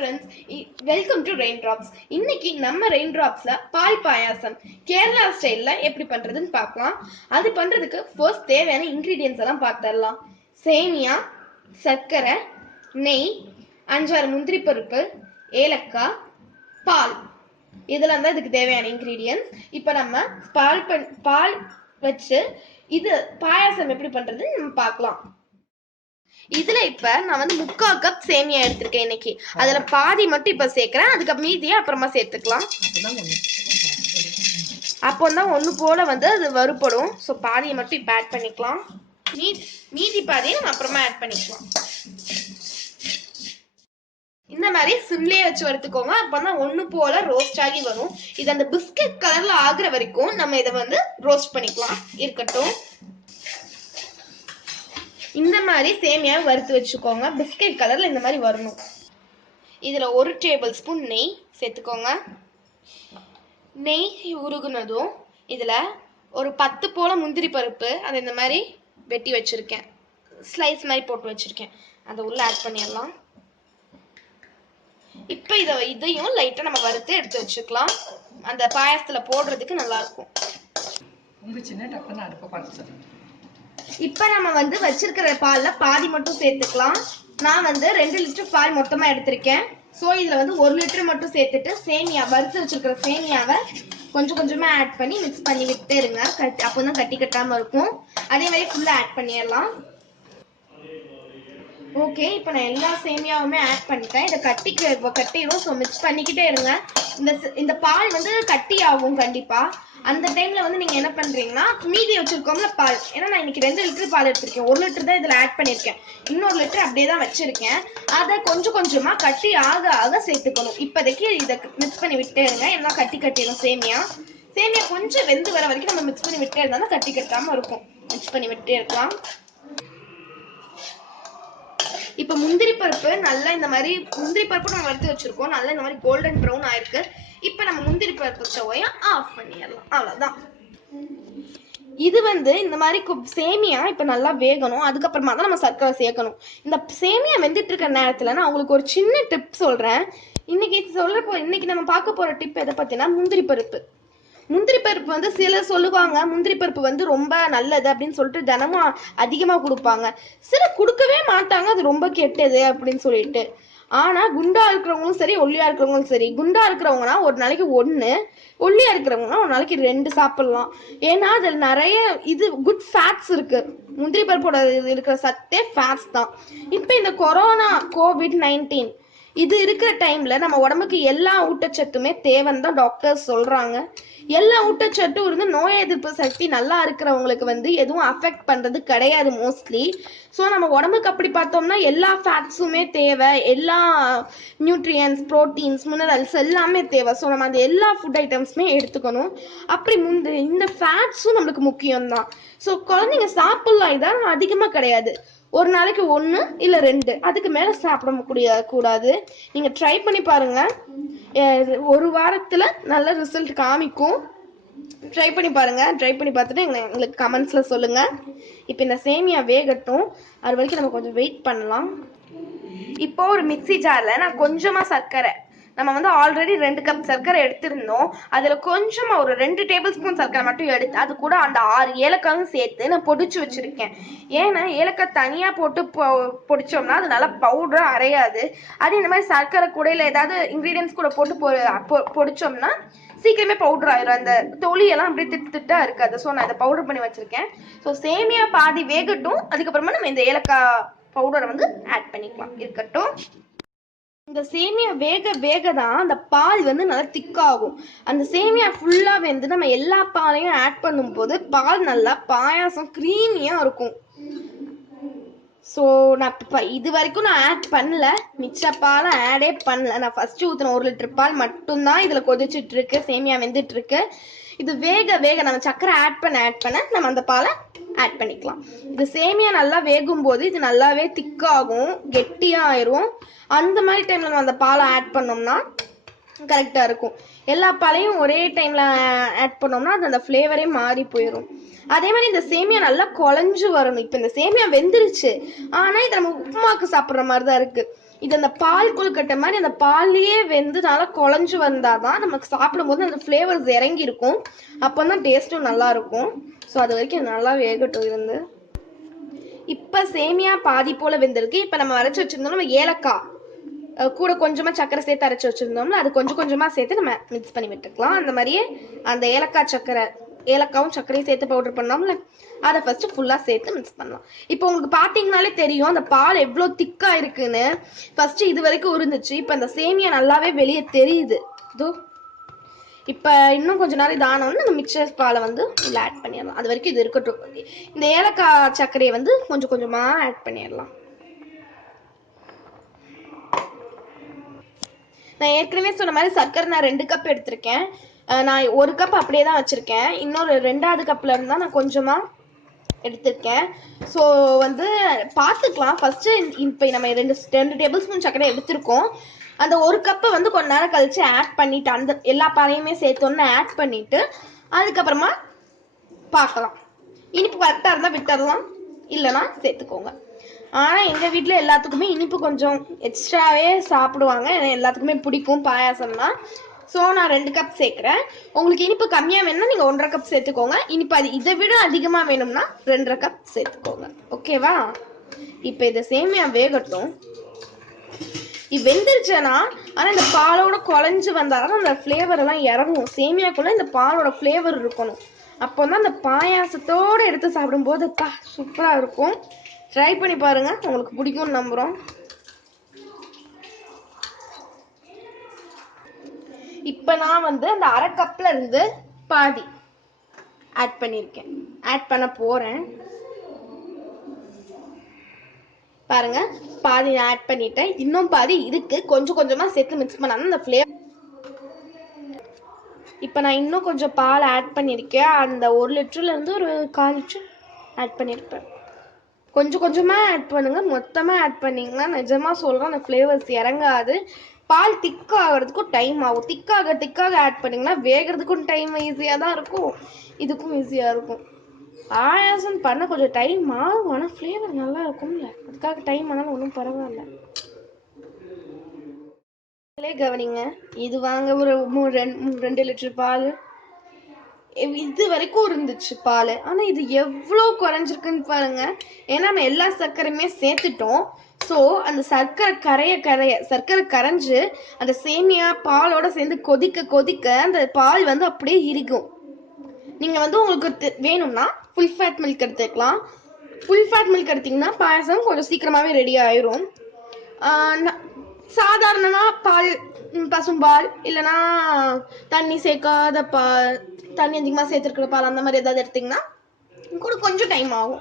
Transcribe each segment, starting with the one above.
friends, welcome to Raindrops. இன்னைக்கு நம்ம Raindropsல பால் பாயாசம் கேரளா ஸ்டைல்ல எப்படி பண்றதுன்னு பார்க்கலாம். அது பண்றதுக்கு first தேவையான ingredients எல்லாம் பார்த்தறலாம். சேமியா, சர்க்கரை, நெய், 5-6 முந்திரி பருப்பு, ஏலக்காய், பால். இதெல்லாம் தான் இதுக்கு தேவையான ingredients. இப்போ நம்ம பால் வச்சு இது பாயாசம் எப்படி பண்றதுன்னு நம்ம பார்க்கலாம். இதுல இப்ப நான் வந்து 3/4 கப் சேமியா எடுத்திருக்கேன் இன்னைக்கு. அதுல பாதி மட்டும் இப்ப சேர்க்கிறேன், அதுக்கு மீதியை அப்புறமா சேர்த்துக்கலாம். அப்போதான் ஒண்ணு போல வந்து அது வறுபடும். ஸோ பாதியை மட்டும் இப்ப ஆட் பண்ணிக்கலாம். மீதி பாதியை நம்ம அப்புறமா ஆட் பண்ணிக்கலாம். இந்த மாதிரி சிம்லேயே வச்சு வறுத்துக்கோங்க. அப்பதான் ஒண்ணு போல ரோஸ்ட் ஆகி வரும். இது அந்த பிஸ்கட் கலர்ல ஆகுற வரைக்கும் நம்ம இதை வந்து ரோஸ்ட் பண்ணிக்கலாம். இருக்கட்டும். இந்த மாதிரி சேமியா வறுத்து வச்சுக்கோங்க. பிஸ்கட் கலர்ல இந்த மாதிரி வரணும். இதுல 1 டேபிள் ஸ்பூன் நெய் சேர்த்துக்கோங்க. நெய் உருகுனதும் இதுல ஒரு 10 போல முந்திரி பருப்பு அதை இந்த மாதிரி வெட்டி வச்சிருக்கேன், ஸ்லைஸ் மாதிரி போட்டு வச்சிருக்கேன், அதை உள்ள ஆட் பண்ணிடலாம். இப்ப இதையும் லைட்டா நம்ம வறுத்து எடுத்து வச்சுக்கலாம். அந்த பாயாசத்துல போடுறதுக்கு நல்லா இருக்கும். இப்ப நம்ம வந்து வச்சிருக்கிற பால்ல பாதி மட்டும் சேர்த்துக்கலாம். நான் வந்து 2 லிட்டர் பால் மொத்தமா எடுத்திருக்கேன். சோ இதுல வந்து 1 லிட்டர் மட்டும் சேர்த்துட்டு சேமியா வறுத்து வச்சிருக்கிற சேமியாவை கொஞ்சம் கொஞ்சமா ஆட் பண்ணி மிக்ஸ் பண்ணி விட்டு இருங்க. அப்போதான் கட்டி கட்டாம இருக்கும். அதே மாதிரி ஃபுல்லா ஆட் பண்ணிடலாம். ஓகே, இப்போ நான் எல்லா சேமியாவுமே ஆட் பண்ணிட்டேன். இதை கட்டிடும். ஸோ மிக்ஸ் பண்ணிக்கிட்டே இருங்க. இந்த பால் வந்து கட்டி ஆகும் கண்டிப்பா. அந்த டைம்ல வந்து நீங்க என்ன பண்றீங்கன்னா மீதி வச்சிருக்கோம்ல பால், ஏன்னா நான் இன்னைக்கு 2 லிட்டர் பால் எடுத்திருக்கேன், 1 லிட்டர் தான் இதுல ஆட் பண்ணிருக்கேன், இன்னொரு லிட்டர் அப்படியே தான் வச்சிருக்கேன். அதை கொஞ்சம் கொஞ்சமா கட்டி ஆக சேர்த்துக்கணும். இப்போதைக்கு இதை மிக்ஸ் பண்ணி விட்டே இருங்க, ஏன்னா கட்டிடும் சேமியா கொஞ்சம் வெந்து வர வரைக்கும் நம்ம மிக்ஸ் பண்ணி விட்டே இருந்தா கட்டி கட்டாம இருக்கும். மிக்ஸ் பண்ணி விட்டே இருக்கலாம். இப்ப முந்திரி பருப்பு நல்லா இந்த மாதிரி முந்திரி பருப்பு நம்ம வறுத்து வச்சிருக்கோம், நல்லா இந்த மாதிரி கோல்டன் ப்ரௌன் ஆயிருக்கு. இப்ப நம்ம முந்திரி பருப்பு ஸ்டவ்வை ஆஃப் பண்ணிடலாம். அவ்வளவுதான். இது வந்து இந்த மாதிரி சேமியா இப்ப நல்லா வேகணும். அதுக்கப்புறமா தான் நம்ம சர்க்கரை சேர்க்கணும். இந்த சேமியா வெந்துட்டு இருக்கிற நேரத்துல நான் உங்களுக்கு ஒரு சின்ன டிப் சொல்றேன். இன்னைக்கு நம்ம பார்க்க போற டிப் எதை பத்தினா முந்திரி பருப்பு வந்து சிலர் சொல்லுவாங்க முந்திரி பருப்பு வந்து ரொம்ப நல்லது அப்படின்னு சொல்லிட்டு தினமும் அதிகமா கொடுப்பாங்க. சிலர் கொடுக்கவே மாட்டாங்க, அது ரொம்ப கெட்டது அப்படின்னு சொல்லிட்டு. ஆனா குண்டா இருக்கிறவங்களும் சரி ஒல்லியா இருக்கிறவங்களும் சரி, குண்டா இருக்கிறவங்கன்னா ஒரு நாளைக்கு 1, ஒல்லியா இருக்கிறவங்கன்னா ஒரு நாளைக்கு 2 சாப்பிடலாம். ஏன்னா அதுல நிறைய குட் ஃபேட்ஸ் இருக்கு. முந்திரி பருப்போட இருக்கிற சத்தே ஃபேட்ஸ் தான். இப்ப இந்த கொரோனா COVID-19 இது இருக்கிற டைம்ல நம்ம உடம்புக்கு எல்லா ஊட்டச்சத்துமே தேவைன்னு தான் டாக்டர்ஸ் சொல்றாங்க. எல்லா ஊட்டச்சத்தும் இருந்து நோய் எதிர்ப்பு சக்தி நல்லா இருக்கிறவங்களுக்கு வந்து எதுவும் அஃபெக்ட் பண்றது கிடையாது மோஸ்ட்லி. ஸோ நம்ம உடம்புக்கு அப்படி பார்த்தோம்னா எல்லா ஃபேட்ஸுமே தேவை, எல்லா நியூட்ரியன்ஸ், ப்ரோட்டீன்ஸ், மினரல்ஸ் எல்லாமே தேவை. ஸோ நம்ம அந்த எல்லா ஃபுட் ஐட்டம்ஸுமே எடுத்துக்கணும். அப்படி இந்த ஃபேட்ஸும் நம்மளுக்கு முக்கியம்தான். ஸோ குழந்தைங்க சாப்பிடலாம், இதான் அதிகமாக கிடையாது. ஒரு நாளைக்கு 1 இல்ல 2, அதுக்கு மேல சாப்பிட கூடாது. நீங்க ட்ரை பண்ணி பாருங்க, ஒரு வாரத்துல நல்ல ரிசல்ட் காமிக்கும். ட்ரை பண்ணி பாருங்க. ட்ரை பண்ணி பார்த்துட்டு எங்களுக்கு கமெண்ட்ஸ்ல சொல்லுங்க. இப்போ இந்த சேமியா வேகட்டும், அது வரைக்கும் நம்ம கொஞ்சம் வெயிட் பண்ணலாம். இப்போ ஒரு மிக்ஸி ஜார்ல நான் கொஞ்சமா சர்க்கரை, நம்ம வந்து ஆல்ரெடி 2 கப் சர்க்கரை எடுத்திருந்தோம், அதுல கொஞ்சமா ஒரு 2 டேபிள் ஸ்பூன் சர்க்கரை மட்டும் எடுத்து அது கூட அந்த 6 ஏலக்காயும் சேர்த்து நான் பொடிச்சு வச்சிருக்கேன். ஏன்னா ஏலக்காய் தனியா போட்டு பொடிச்சோம்னா அது நல்லா பவுடரா அரையாது. அது இந்த மாதிரி சர்க்கரை கூட இல்லை ஏதாவது இன்கிரீடியன்ஸ் கூட போட்டு பொடிச்சோம்னா சீக்கிரமே பவுடர் ஆயிரும். அந்த தொலியெல்லாம் அப்படியே திட்டா இருக்காது. ஸோ நான் இதை பவுடர் பண்ணி வச்சிருக்கேன். ஸோ சேமியா பாதி வேகட்டும், அதுக்கப்புறமா நம்ம இந்த ஏலக்காய் பவுடரை வந்து ஆட் பண்ணிக்கலாம். இருக்கட்டும். இந்த சேமியா வேக தான் அந்த பால் வந்து நல்லா திக்காகும். அந்த சேமியா ஃபுல்லா வெந்து நம்ம எல்லா பாலையும் ஆட் பண்ணும் போது பால் நல்லா பாயாசம் கிரீமியா இருக்கும். ஸோ நான் இது வரைக்கும் நான் ஆட் பண்ணல, மிச்ச பாலை ஆடே பண்ணல. நான் ஃபர்ஸ்ட் ஊற்றின 1 லிட்டர் பால் மட்டும்தான் இதுல கொதிச்சுட்டு இருக்கு, சேமியா வெந்துட்டு இருக்கு. இது வேக நம்ம சக்கரை ஆட் பண்ண நம்ம அந்த பாலை ஆட் பண்ணிக்கலாம். இது சேமியா நல்லா வேகும் போது இது நல்லாவே திக்காகும், கெட்டியா ஆயிரும். அந்த மாதிரி டைம்ல நம்ம அந்த பாலை ஆட் பண்ணோம்னா கரெக்டா இருக்கும். எல்லா பாலையும் ஒரே டைம்ல ஆட் பண்ணோம்னா அது அந்த ஃப்ளேவரே மாறி போயிடும். அதே மாதிரி இந்த சேமியா நல்லா குழஞ்சு வரணும். இப்ப இந்த சேமியா வெந்துருச்சு, ஆனா இது நம்ம உப்புமாக்கு சாப்பிடுற மாதிரிதான் இருக்கு. இது அந்த பால் கொழுக்கட்டை மாதிரி அந்த பால்லயே வெந்து நல்லா குழஞ்சு வந்தாதான் நமக்கு சாப்பிடும்போது அந்த ஃப்ளேவர்ஸ் இறங்கி இருக்கும். அப்பதான் டேஸ்ட்டும் நல்லா இருக்கும். ஸோ அது வரைக்கும் நல்லா வேகட்டும் இருந்து. இப்ப சேமியா பாதி போல வெந்திருக்கு. இப்ப நம்ம அரைச்சு வச்சிருந்தோம் நம்ம ஏலக்காய் கூட கொஞ்சமா சக்கரை சேர்த்து அரைச்சு வச்சிருந்தோம்ல, அது கொஞ்சம் கொஞ்சமா சேர்த்து நம்ம மிக்ஸ் பண்ணி விட்டுக்கலாம். அந்த மாதிரியே அந்த ஏலக்காவும் சர்க்கரையும் சேர்த்து பவுடர் பண்ணோம்ல, அதை ஃபர்ஸ்ட் ஃபுல்லா சேர்த்து மிக்ஸ் பண்ணலாம். இப்போ உங்களுக்கு பாத்தீங்கன்னாலே தெரியும் அந்த பால் எவ்வளவு திக்கா இருக்குன்னு. ஃபர்ஸ்ட் இது வரைக்கும் இருந்துச்சு, இப்ப அந்த சேமியா நல்லாவே வெளியே தெரியுது. இதோ இப்ப இன்னும் கொஞ்ச நேரம் இது ஆனோம்னா நம்ம மிக்சர் பாலை வந்து உள்ள ஆட் பண்ணிடலாம். அது வரைக்கும் இது இருக்கட்டும். இந்த ஏலக்காய் சர்க்கரையை வந்து கொஞ்சம் கொஞ்சமா ஆட் பண்ணிடலாம். நான் ஏற்கனவே சொன்ன மாதிரி சர்க்கரை நான் 2 கப் எடுத்திருக்கேன். நான் 1 கப் அப்படியே தான் வச்சிருக்கேன். இன்னொரு 2வது கப்ல இருந்தா நான் கொஞ்சமா எடுத்திருக்கேன். ஸோ வந்து பார்த்துக்கலாம். ஃபர்ஸ்ட் இப்போ நம்ம 2 டேபிள் ஸ்பூன் சர்க்கரை எடுத்திருக்கோம். அந்த 1 கப்பை வந்து கொஞ்ச நேரம் கழிச்சு ஆட் பண்ணிட்டு அந்த எல்லா பாலையுமே சேர்த்தோன்னு ஆட் பண்ணிட்டு அதுக்கப்புறமா பார்க்கலாம். இனிப்பு கரெக்டாக இருந்தால் விட்டுடலாம், இல்லைன்னா சேர்த்துக்கோங்க. ஆனால் எங்கள் வீட்டில் எல்லாத்துக்குமே இனிப்பு கொஞ்சம் எக்ஸ்ட்ராவே சாப்பிடுவாங்க. ஏன்னா எல்லாத்துக்குமே பிடிக்கும் பாயாசம்னா. ஸோ நான் 2 கப் சேர்க்குறேன். உங்களுக்கு இனிப்பு கம்மியாக வேணும்னா நீங்கள் 1.5 கப் சேர்த்துக்கோங்க. இனிப்பு இதை விட அதிகமாக வேணும்னா 2.5 கப் சேர்த்துக்கோங்க. ஓகேவா? இப்போ இதை சேமியா வேகட்டும். இது வெந்துருச்சுன்னா ஆனால் இந்த பாலோட குழஞ்சு வந்தாலும் அந்த ஃப்ளேவர் எல்லாம் இறங்கும். சேமியாக்குள்ள இந்த பாலோட ஃப்ளேவர் இருக்கணும். அப்போ தான் அந்த பாயாசத்தோடு எடுத்து சாப்பிடும்போது சூப்பராக இருக்கும். ட்ரை பண்ணி பாருங்க, உங்களுக்கு பிடிக்கும்னு நம்புறோம். இப்ப நான் வந்து அந்த 1/2 கப்ல இருந்து பாதி ஆட் பண்ணிருக்கேன், ஆட் பண்ண போறேன். பாருங்க, பாதி ஆட் பண்ணிட்டேன். இன்னும் பாதி இருக்கு, கொஞ்சம் கொஞ்சமா சேர்த்து மிக்ஸ் பண்ணாலும் அந்த ஃப்ளேவர். இப்ப நான் இன்னும் கொஞ்சம் பால் ஆட் பண்ணிருக்கேன். அந்த 1 லிட்டர்ல இருந்து ஒரு 1/4 லிட்டர் ஆட் பண்ணிருப்பேன். கொஞ்சம் கொஞ்சமா ஆட் பண்ணுங்க, மொத்தமா ஆட் பண்ணீங்கன்னா நிஜமா சொல்றேன் அந்த ஃப்ளேவர்ஸ் இறங்காது. பால் திக் ஆகிறதுக்கும் டைம் ஆகும். திக்காக ஆட் பண்ணீங்கன்னா வேகிறதுக்கும் டைம் ஈஸியா தான் இருக்கும், இதுக்கும் ஈஸியா இருக்கும். பாயாசம் பண்ண கொஞ்சம் டைம் ஆகும், ஆனால் ஃப்ளேவர் நல்லா இருக்கும்ல, அதுக்காக டைம் ஆனாலும் ஒன்றும் பரவாயில்ல. கவனிங்க, இது வாங்க ஒரு 2 லிட்டர் பால் இது வரைக்கும் இருந்துச்சு பால். ஆனா இது எவ்வளோ குறைஞ்சிருக்குன்னு பாருங்க. ஏன்னா நம்ம எல்லா சர்க்கரையுமே சேர்த்துட்டோம். ஸோ அந்த சர்க்கரை கரைஞ்சு அந்த சேமியா பாலோட சேர்ந்து கொதிக்க அந்த பால் வந்து அப்படியே இறுகும். நீங்க வந்து உங்களுக்கு வேணும்னா ஃபுல் ஃபேட் மில்க் எடுத்துக்கலாம். ஃபுல் ஃபேட் மில்க் எடுத்தீங்கன்னா பாயசம் கொஞ்சம் சீக்கிரமாவே ரெடி ஆயிரும். சாதாரணமா பால், பசும்பால் இல்லைன்னா தண்ணி சேர்க்காத பால், தண்ணி அதிகமாக சேர்த்துருக்கிற பால் அந்த மாதிரி ஏதாவது எடுத்தீங்கன்னா கூட கொஞ்சம் டைம் ஆகும்.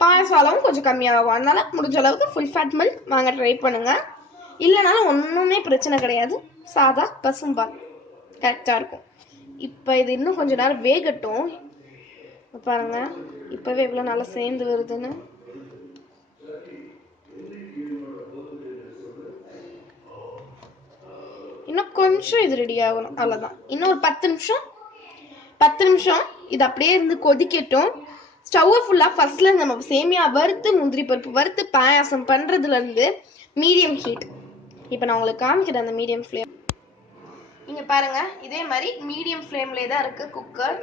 பாயசாலமும் கொஞ்சம் கம்மியாகும். அதனால முடிஞ்ச அளவுக்கு ஃபுல் ஃபேட் மில்க் வாங்க ட்ரை பண்ணுங்க. இல்லைனாலும் ஒன்றுமே பிரச்சனை கிடையாது, சாதா பசும்பால் கரெக்டாக இருக்கும். இப்போ இது இன்னும் கொஞ்ச நேரம் வேகட்டும். பாருங்க, இப்போவே இவ்வளோ நல்லா சேர்ந்து வருதுன்னு. இன்னும் கொஞ்சம் இது ரெடி ஆகணும், அவ்வளோதான். இன்னும் ஒரு 10 நிமிஷம் இது அப்படியே இருந்து கொதிக்கட்டும். ஸ்டவ்வை ஃபுல்லாக ஃபர்ஸ்ட்ல நம்ம சேமியா வறுத்து முந்திரி பருப்பு வறுத்து பாயாசம் பண்ணுறதுல இருந்து மீடியம் ஹீட். இப்போ நான் உங்களுக்கு காமிக்கிறேன் அந்த மீடியம் ஃப்ளேம். நீங்கள் பாருங்க, இதே மாதிரி மீடியம் ஃப்ளேம்லேயே தான் இருக்கு குக்கர்.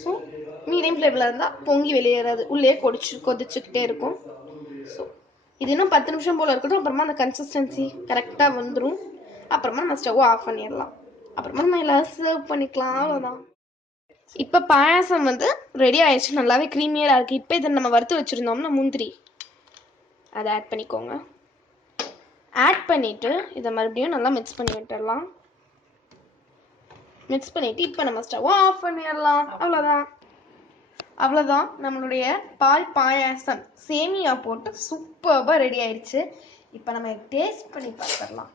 ஸோ மீடியம் ஃப்ளேமில் இருந்தால் பொங்கி வெளியேறாது, உள்ளே கொதிச்சுக்கிட்டே இருக்கும். ஸோ இது இன்னும் 10 நிமிஷம் போல் இருக்கட்டும். அப்புறமா அந்த கன்சிஸ்டன்சி கரெக்டாக வந்துடும். அப்புறமா நம்ம ஸ்டவ் ஆஃப் பண்ணிடலாம். அப்புறமா நம்ம எல்லாம் சர்வ் பண்ணிக்கலாம், அவ்வளோதான். இப்போ பாயாசம் வந்து ரெடி ஆயிடுச்சு, நல்லாவே க்ரீமியராக இருக்குது. இப்போ இதை நம்ம வறுத்து வச்சுருந்தோம்னா முந்திரி அதை ஆட் பண்ணிக்கோங்க. ஆட் பண்ணிவிட்டு இதை மறுபடியும் நல்லா மிக்ஸ் பண்ணி விட்டுடலாம். மிக்ஸ் பண்ணிவிட்டு இப்போ நம்ம ஸ்டவ் ஆஃப் பண்ணிடலாம், அவ்வளோதான். நம்மளுடைய பால் பாயாசம் சேமியா போட்டு சூப்பராக ரெடி ஆயிடுச்சு. இப்போ நம்ம டேஸ்ட் பண்ணி பார்த்துடலாம்.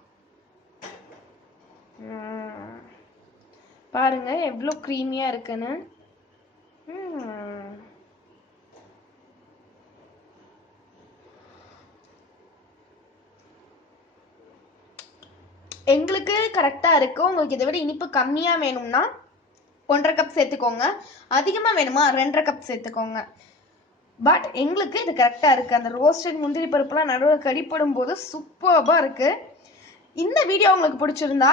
பாருங்க எவ்வளோ க்ரீமியா இருக்குன்னு. எங்களுக்கு கரெக்டாக இருக்கு. உங்களுக்கு இதை விட இனிப்பு கம்மியாக வேணும்னா 1.5 கப் சேர்த்துக்கோங்க. அதிகமாக வேணுமா 2.5 கப் சேர்த்துக்கோங்க. பட் எங்களுக்கு இது கரெக்டாக இருக்குது. அந்த ரோஸ்டட் முந்திரி பருப்புலாம் நடுவில் கடிப்படும் போது சூப்பராக இருக்குது. இந்த வீடியோ உங்களுக்கு பிடிச்சிருந்தா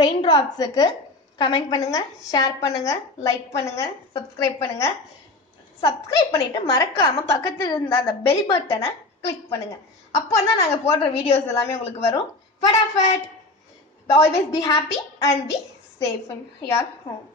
ரெயின்ட்ராப்ஸுக்கு கமெண்ட் பண்ணுங்கள், ஷேர் பண்ணுங்கள், லைக் பண்ணுங்கள், சப்ஸ்கிரைப் பண்ணுங்கள். சப்ஸ்கிரைப் பண்ணிவிட்டு மறக்காமல் பக்கத்தில் இருந்த அந்த பெல் பட்டனை கிளிக் பண்ணுங்கள். அப்போ தான் நாங்கள் போடுற வீடியோஸ் எல்லாமே உங்களுக்கு வரும். Fatafat. Always be happy and be safe in your home.